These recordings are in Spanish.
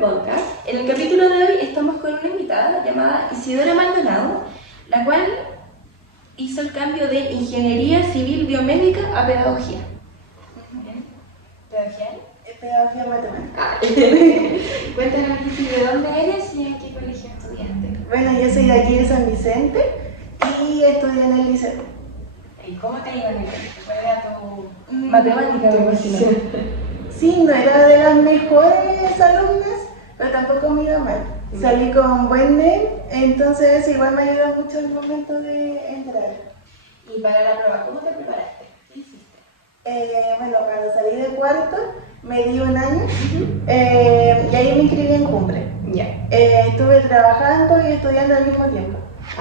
podcast. En el capítulo de hoy estamos con una invitada llamada Isidora Maldonado, la cual hizo el cambio de Ingeniería Civil Biomédica a Pedagogía. ¿Pedagogía? Pedagogía matemática. Cuéntanos, Isi, ¿de dónde eres y en qué colegio estudiaste? Bueno, yo soy de aquí de San Vicente y estudié en el liceo. ¿Y cómo te iba en el colegio? ¿Cuál era tu matemática, me imagino? Sí, no era de las mejores alumnas, pero tampoco me iba mal. Salí con buen NEM, entonces igual me ayudó mucho el momento de entrar. ¿Y para la prueba, cómo te preparaste? ¿Qué hiciste? Bueno, cuando salí de cuarto me di un año y ahí me inscribí en Cumbre. Ya. Estuve trabajando y estudiando al mismo tiempo.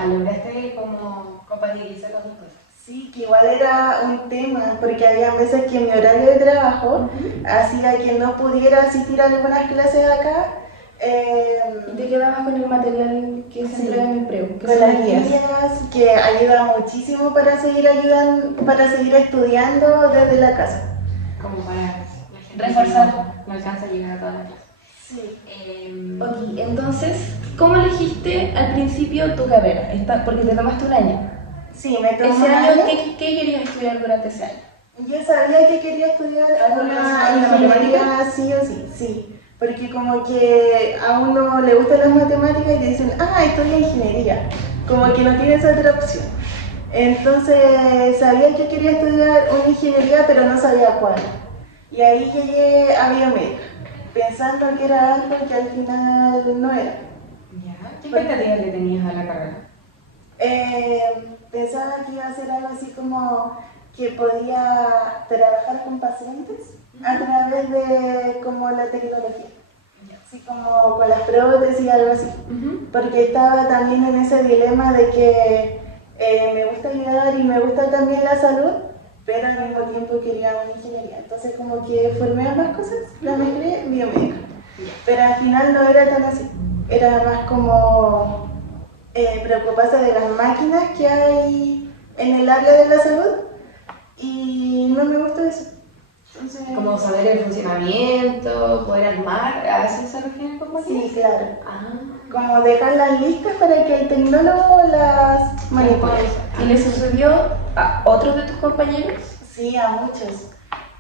¿Lograste como compatibilizar las dos cosas? Sí, que igual era un tema, porque había veces que mi horario de trabajo hacía que no pudiera asistir a algunas clases acá. ¿Y te quedabas con el material que se entrega en el preu? Con las guías, que ayuda muchísimo para seguir estudiando desde la casa. Como para la gente reforzar, no alcanza a llegar a todas las clases. Sí. Ok, entonces, ¿cómo elegiste al principio tu carrera? Porque te tomaste un año. Sí, me tomó ¿Ese un año año. qué querías estudiar durante ese año? Yo sabía que quería estudiar alguna ingeniería sí o sí, sí. Porque como que a uno le gustan las matemáticas y te dicen, estudia ingeniería. Como que no tienes otra opción. Entonces sabía que quería estudiar una ingeniería, pero no sabía cuál. Y ahí llegué a biomédica, pensando que era algo que al final no era. ¿Ya? ¿Qué expectativas le tenías a la carrera? Pensaba que iba a ser algo así como que podía trabajar con pacientes a través de como la tecnología, así como con las prótesis y algo así, porque estaba también en ese dilema de que me gusta ayudar y me gusta también la salud, pero al mismo tiempo quería una ingeniería, entonces como que formé ambas cosas, las mezclé biomédica, pero al final no era tan así, era más como preocuparse de las máquinas que hay en el área de la salud y no me gustó eso. Entonces, Como saber el funcionamiento, poder armar, ¿a eso se refiere con máquinas? sí, claro. Ah. Como dejarlas listas para que el tecnólogo las manipule. ¿Y le sucedió a otros de tus compañeros? Sí, a muchos.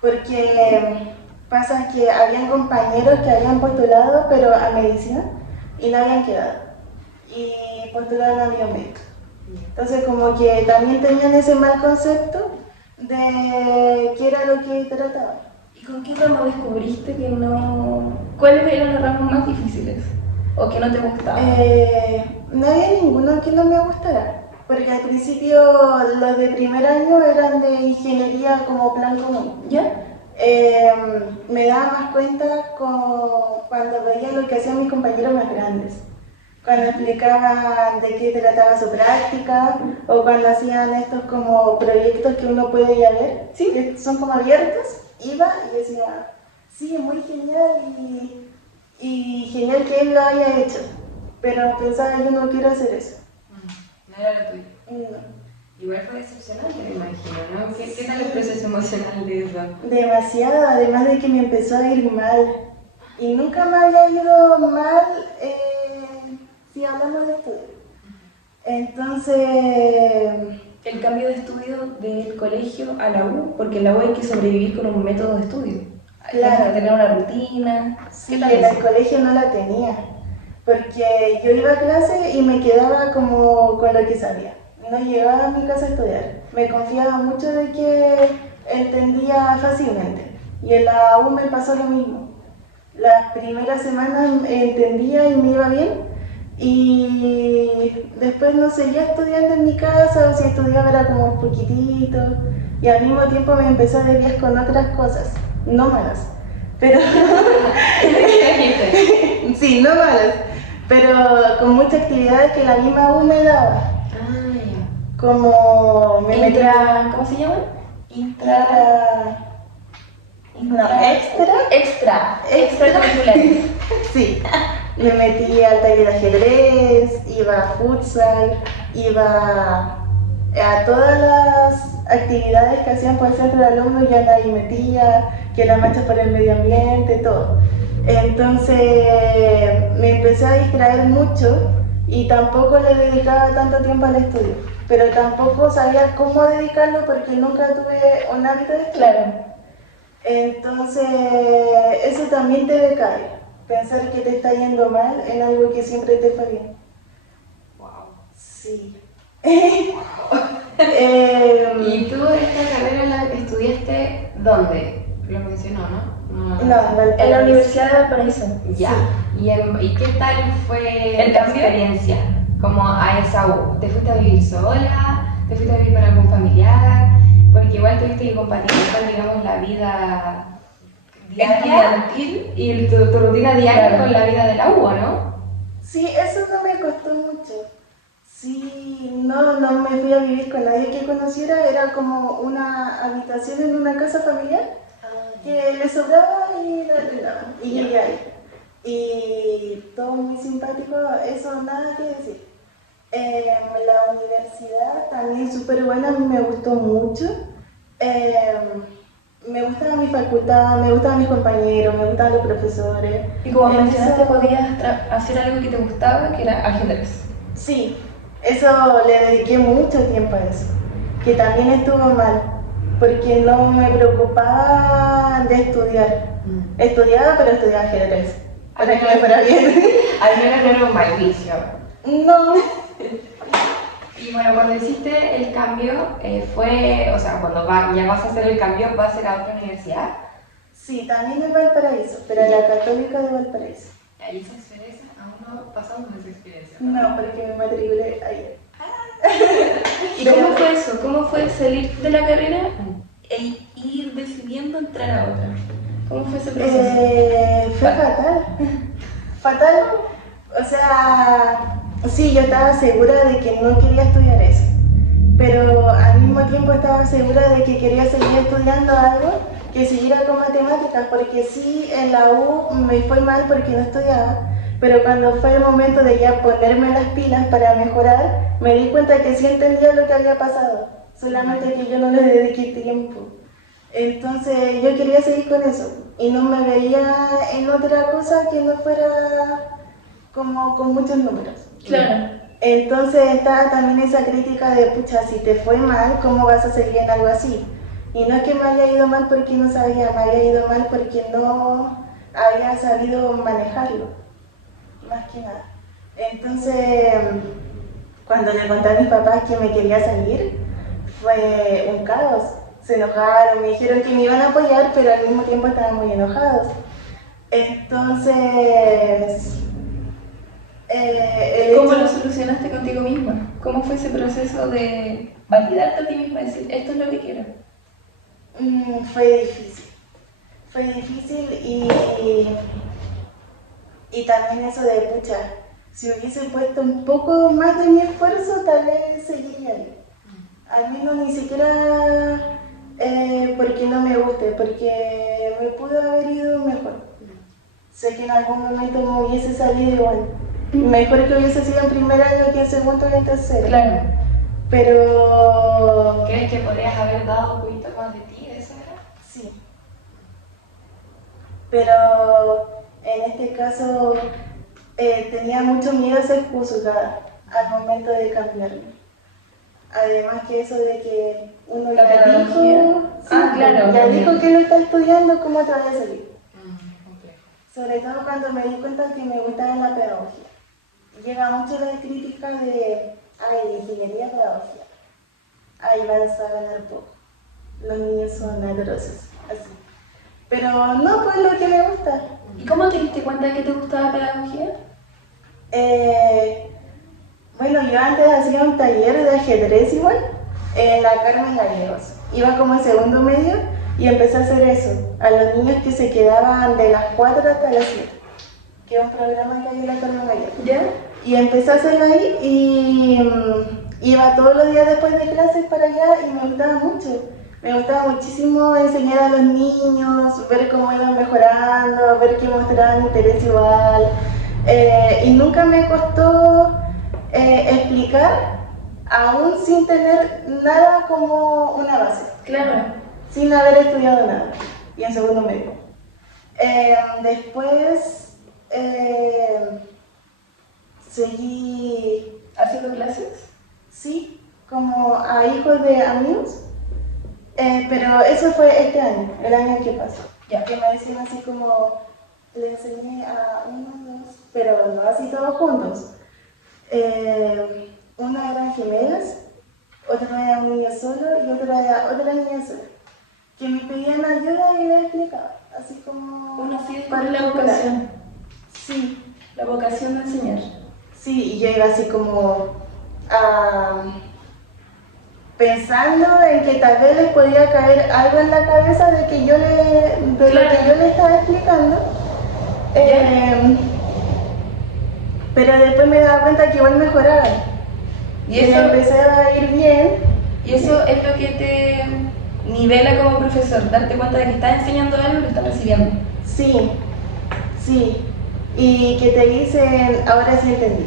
Porque pasa que habían compañeros que habían postulado, pero a medicina, y no habían quedado. Y postularon a biomédica. Entonces como que también tenían ese mal concepto de qué era lo que trataba. ¿Y con qué ramo descubriste que no...? ¿Cuáles eran los ramos más difíciles? ¿O que no te gustaban? No había ninguno que no me gustara, porque al principio los de primer año eran de ingeniería como plan común. ¿Ya? Me daba más cuenta cuando veía lo que hacían mis compañeros más grandes. Cuando explicaban de qué trataba su práctica o cuando hacían estos como proyectos que uno puede ir a ver, ¿Sí? Que son como abiertos, iba y decía, sí, muy genial y genial que él lo haya hecho, pero pensaba yo no quiero hacer eso. No era lo tuyo. No. Igual fue decepcionante, me imagino, ¿no? ¿Qué tal el proceso emocional de eso? Demasiado, además de que me empezó a ir mal y nunca me había ido mal si hablamos de estudio. Entonces, El cambio de estudio del colegio a la U, porque en la U hay que sobrevivir con un método de estudio. Claro. Hay que tener una rutina. sí, ¿Qué tal en eso? el colegio no la tenía, porque yo iba a clase y me quedaba como con lo que sabía. No llegaba a mi casa a estudiar. Me confiaba mucho de que entendía fácilmente. Y en la U me pasó lo mismo. Las primeras semanas entendía y me iba bien. Y después no seguía estudiando en mi casa, o si estudiaba era como un poquitito. Y al mismo tiempo me empecé a desviar con otras cosas, no malas. Pero sí, no malas, pero con muchas actividades que la misma U me daba. Como me metí ¿Cómo se llama? Extracurriculares. Sí, me metí al taller de ajedrez, iba a futsal, iba a todas las actividades que hacían por el centro de alumnos, ya nadie metía, que la marcha por el medio ambiente, todo. Entonces me empecé a distraer mucho y tampoco le dedicaba tanto tiempo al estudio, pero tampoco sabía cómo dedicarlo porque nunca tuve un hábito de estudio. Claro. Entonces eso también te decae, pensar que te está yendo mal en algo que siempre te fue bien. Wow. Sí. ¿Y tú esta carrera la estudiaste dónde? Lo mencionó, ¿no? No, En la Universidad de Valparaíso. Ya. ¿Y qué tal fue ¿El la cambio? experiencia? Como a esa U. ¿Te fuiste a vivir sola? ¿Te fuiste a vivir con algún familiar? Porque igual tuviste que compatibilizar, digamos, la vida diaria Estudiantil. y tu rutina diaria Claro. con la vida de la U, ¿no? Sí, eso no me costó mucho. Sí, no me fui a vivir con nadie que conociera, era como una habitación en una casa familiar que le sobraba y la arrendaban. Y llegué ahí. Y todo muy simpático, eso nada que decir. La universidad también súper buena, a mí me gustó mucho. Me gustaba mi facultad, me gustaban mis compañeros, me gustaban los profesores. Y como Eso- mencionaste, podías hacer algo que te gustaba, que era ajedrez. Sí, eso le dediqué mucho tiempo a eso, que también estuvo mal, porque no me preocupaba de estudiar. Estudiaba, pero estudiaba ajedrez, para que me fuera bien. Al menos no era un mal vicio. No, Y bueno, cuando hiciste el cambio, o sea, cuando ya vas a hacer el cambio, ¿vas a ir a otra universidad? sí, también en Valparaíso, pero en la Católica de Valparaíso. ¿Y esa experiencia? ¿Aún no pasamos por esa experiencia? No, porque me matriculé ayer. ¿Y cómo fue eso? ¿Cómo fue salir de la carrera e ir decidiendo entrar a otra? ¿Cómo fue ese proceso? Fue fatal. Fatal. O sea, sí, yo estaba segura de que no quería estudiar eso. Pero al mismo tiempo estaba segura de que quería seguir estudiando algo que siguiera con matemáticas, porque sí, en la U me fue mal porque no estudiaba, pero cuando fue el momento de ya ponerme las pilas para mejorar, me di cuenta que sí entendía lo que había pasado, solamente que yo no le dediqué tiempo. Entonces yo quería seguir con eso y no me veía en otra cosa que no fuera como con muchos números. Claro. Entonces estaba también esa crítica de, pucha, si te fue mal, ¿cómo vas a seguir en algo así? Y no es que me haya ido mal porque no sabía, me había ido mal porque no había sabido manejarlo, más que nada. Entonces, cuando le conté a mis papás que me quería salir, fue un caos. Se enojaron, me dijeron que me iban a apoyar, pero al mismo tiempo estaban muy enojados. Entonces, ¿Cómo lo solucionaste contigo misma? ¿Cómo fue ese proceso de validarte a ti misma y decir, esto es lo que quiero? Fue difícil. Fue difícil y también eso de, pucha, si hubiese puesto un poco más de mi esfuerzo, tal vez seguiría ahí. Al menos ni siquiera porque no me guste, porque me pudo haber ido mejor. Sé que en algún momento me hubiese salido igual. Mejor que hubiese sido en primer año que en segundo y en tercero. Claro. Pero ¿Crees que podrías haber dado un poquito más de ti? ¿Eso era? sí. Pero en este caso tenía mucho miedo a ser juzgada al momento de cambiarme. Además que eso de que uno La ya pedagogía. dijo, Claro. ya dijo que lo está estudiando, ¿cómo te va a salir? Complejo. Sobre todo cuando me di cuenta que me gustaba la pedagogía. Llega mucho la crítica de, ay, ingeniería pedagogía. Ay, vas a ganar poco. Los niños son atroces, así. Pero no, pues lo que me gusta. ¿Y cómo te diste cuenta de que te gustaba pedagogía? Bueno, yo antes hacía un taller de ajedrez igual, en la Carmen Gallegos. Iba como en segundo medio y empecé a hacer eso, a los niños que se quedaban de las 4 hasta las 7, que es un programa que hay en la Carmen Gallegos. ¿Ya? Y empecé a hacerlo ahí y iba todos los días después de clases para allá y me gustaba mucho. Me gustaba muchísimo enseñar a los niños, ver cómo iban mejorando, ver que mostraban interés igual. Y nunca me costó explicar, aún sin tener nada como una base, Claro. sin haber estudiado nada, y en segundo medio. Después seguí, ¿Haciendo clases? sí, como a hijos de amigos, pero eso fue este año, el año que pasó. Ya. Que me decían así como, le enseñé a uno, dos, pero no así todos juntos. Una eran gemelas, otra era un niño solo y otra era otra niña sola. Que me pedían ayuda y les explicaba, así como... Uno sí descubre la vocación. Sí, La vocación de enseñar. sí, y yo iba así como pensando en que tal vez les podía caer algo en la cabeza de que yo de Claro. lo que yo le estaba explicando. Pero después me daba cuenta que igual mejoraban. Y Que eso, me empecé a ir bien. y eso es lo que te nivela como profesor, darte cuenta de que estás enseñando algo y lo estás recibiendo. Sí, sí. Y que te dicen, ahora sí entendí.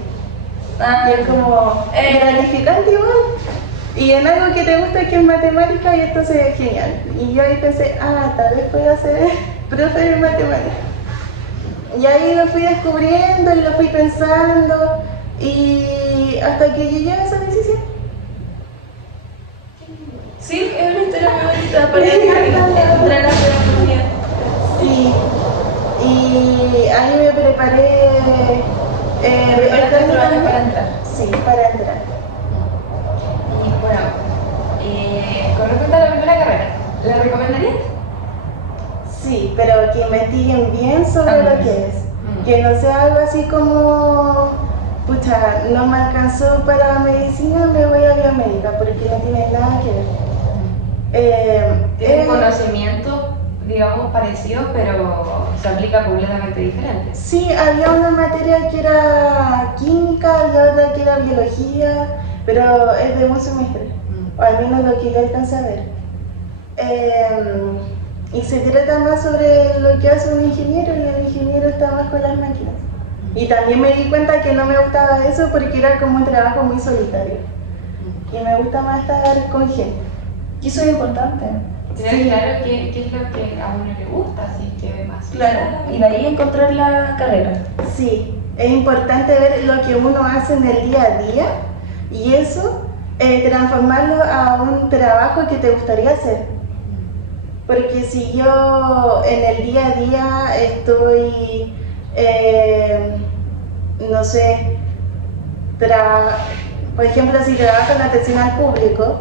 Ah, Y es como gratificante igual. Y en algo que te gusta que es matemática y entonces es genial. Y yo ahí pensé, tal vez puedo ser profe de matemática. Y ahí lo fui descubriendo y lo fui pensando y hasta que llegué a esa decisión. sí, es una historia muy bonita para entrar a la pedagogía. Sí. Y ahí me preparé. Preparaste otro año para entrar. Sí, para entrar. Y bueno, con respecto a la primera carrera, ¿la recomendarías? Sí, pero que investiguen bien sobre lo que es. Que no sea algo así como, pucha, no me alcanzó para medicina, me voy a biomédica, porque no tiene nada que ver. Tiene conocimientos, digamos, parecidos, pero se aplica completamente diferente. Sí, había una materia que era química y otra que era biología, pero es de un semestre, o al menos lo que yo alcancé a ver. Y se trata más sobre lo que hace un ingeniero y el ingeniero está más con las máquinas. Y también me di cuenta que no me gustaba eso porque era como un trabajo muy solitario. Y me gusta más estar con gente. Y eso es importante. Tener claro qué es lo que a uno le gusta, así que más. Claro, y de ahí encontrar la carrera. Sí, es importante ver lo que uno hace en el día a día y eso transformarlo a un trabajo que te gustaría hacer. Porque si yo en el día a día estoy, no sé, por ejemplo, si trabajo en atención al público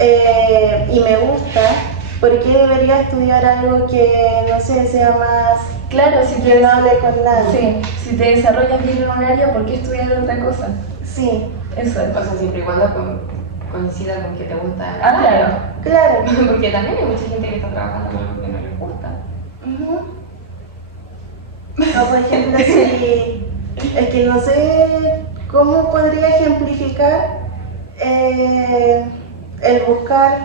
y me gusta, ¿por qué debería estudiar algo que, no sé, sea más, Claro, si que no hable con nadie? Sí, si te desarrollas bien en un área, ¿por qué estudiar otra cosa? Sí, Eso es. O sea, siempre y cuando coincida con que te gusta. Ah, claro. claro. Porque también hay mucha gente que está trabajando en algo que no les gusta. O por ejemplo, si es que no sé cómo podría ejemplificar el buscar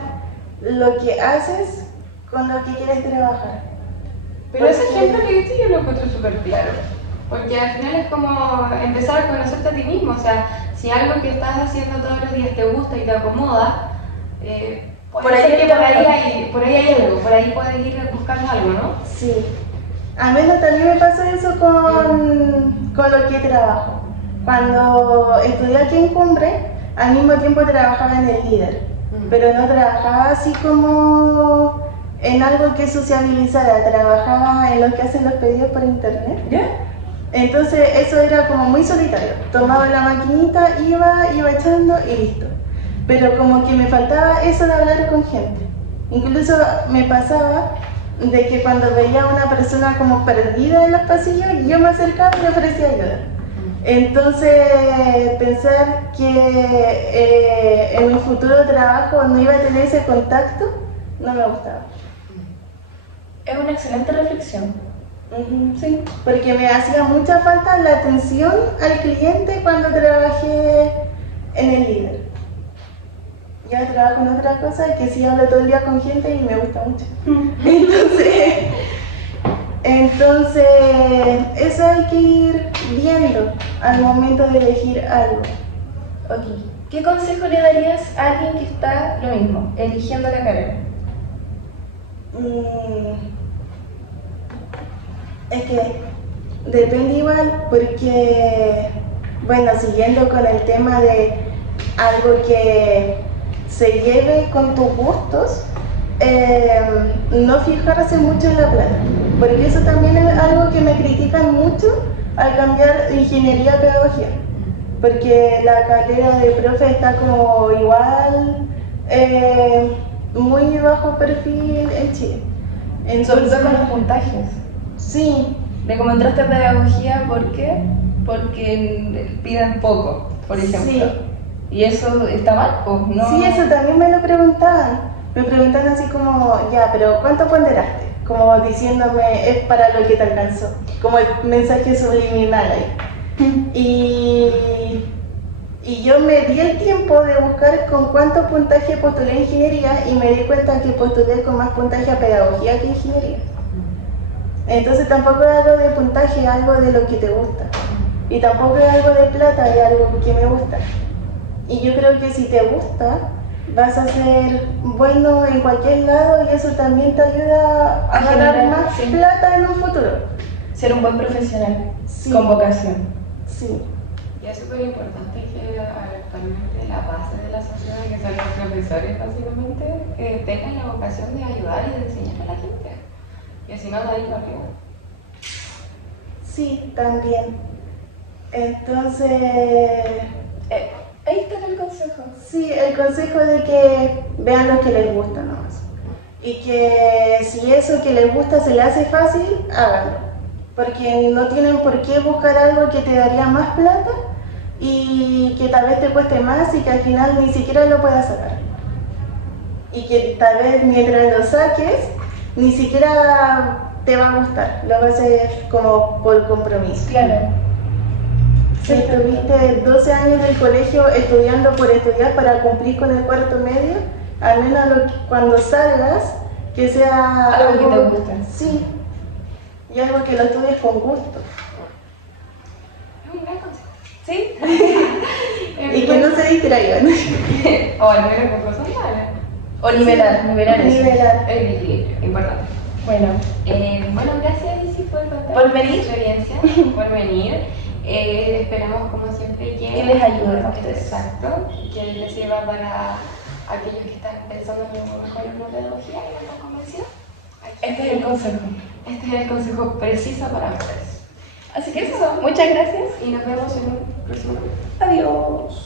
lo que haces con lo que quieres trabajar. Pero ese Porque- ejemplo que diste yo lo encuentro súper claro. Porque al final es como empezar a conocerte a ti mismo. O sea, si algo que estás haciendo todos los días te gusta y te acomoda, Por ahí hay por ahí hay algo, por ahí puedes ir buscando algo, ¿no? Sí. A menos también me pasa eso con lo que trabajo. Cuando estudié aquí en Cumbre, al mismo tiempo trabajaba en el líder, pero no trabajaba así como en algo que sociabilizara, trabajaba en lo que hacen los pedidos por internet. ¿Ya? Entonces eso era como muy solitario. Tomaba la maquinita, iba echando y listo. Pero como que me faltaba eso de hablar con gente. Incluso me pasaba de que cuando veía a una persona como perdida en los pasillos, yo me acercaba y le ofrecía ayuda. Entonces pensar que en mi futuro trabajo no iba a tener ese contacto, no me gustaba. Es una excelente reflexión. Sí, porque me hacía mucha falta la atención al cliente cuando trabajé en el líder. Yo trabajo en otra cosa que sí hablo todo el día con gente y me gusta mucho. Entonces, eso hay que ir viendo al momento de elegir algo. Ok. ¿Qué consejo le darías a alguien que está lo mismo, eligiendo la carrera? Es que depende igual porque, bueno, siguiendo con el tema de algo que se lleve con tus gustos, no fijarse mucho en la plata, porque eso también es algo que me critican mucho al cambiar de ingeniería a pedagogía, porque la carrera de profe está como igual, muy bajo perfil en Chile. Sobre todo con los puntajes. Sí, De cómo entraste a pedagogía, ¿por qué? Porque piden poco, por ejemplo. Sí. Y eso está mal, pues, ¿no? Sí, eso también me lo preguntaban. Me preguntan así como, ya, pero ¿cuánto ponderaste? Como diciéndome, es para lo que te alcanzó. Como el mensaje subliminal ahí. Y yo me di el tiempo de buscar con cuánto puntaje postulé a ingeniería y me di cuenta que postulé con más puntaje a pedagogía que ingeniería. Entonces tampoco es algo de puntaje, es algo de lo que te gusta. Y tampoco es algo de plata, es algo que me gusta. Y yo creo que si te gusta, vas a ser bueno en cualquier lado y eso también te ayuda a ganar generar, más sí. plata en un futuro. Ser un buen profesional, Sí. con vocación. Sí, Y es súper importante que actualmente la base de la sociedad, que son los profesores básicamente, tengan la vocación de ayudar y de enseñar a la gente. Y si no, nadie lo arriba. sí, también. Entonces, Ahí está el consejo. sí, el consejo de que vean lo que les gusta nomás. Y que si eso que les gusta se les hace fácil, háganlo. Porque no tienen por qué buscar algo que te daría más plata y que tal vez te cueste más y que al final ni siquiera lo puedas sacar. Y que tal vez mientras lo saques, ni siquiera te va a gustar. Lo vas a hacer como por compromiso. Claro. Si estuviste 12 años del colegio estudiando por estudiar para cumplir con el cuarto medio, al menos cuando salgas, que sea Algo que te guste. Sí, y algo que lo estudies con gusto. Es un gran consejo. ¿Sí? Y que no se distraigan. O al menos con cosas malas. O nivelar eso. Nivelar. El equilibrio, importante. Bueno, Bueno, gracias Isi por contar Por venir. tu experiencia, por venir. Esperamos como siempre que les ayude a ustedes. Exacto, que les sirva para aquellos que están pensando en un mejor en pedagogía y no están convencidos. Este es el consejo. Este es el consejo preciso para ustedes. Así que eso, muchas gracias. Y nos vemos en un próximo video. Adiós.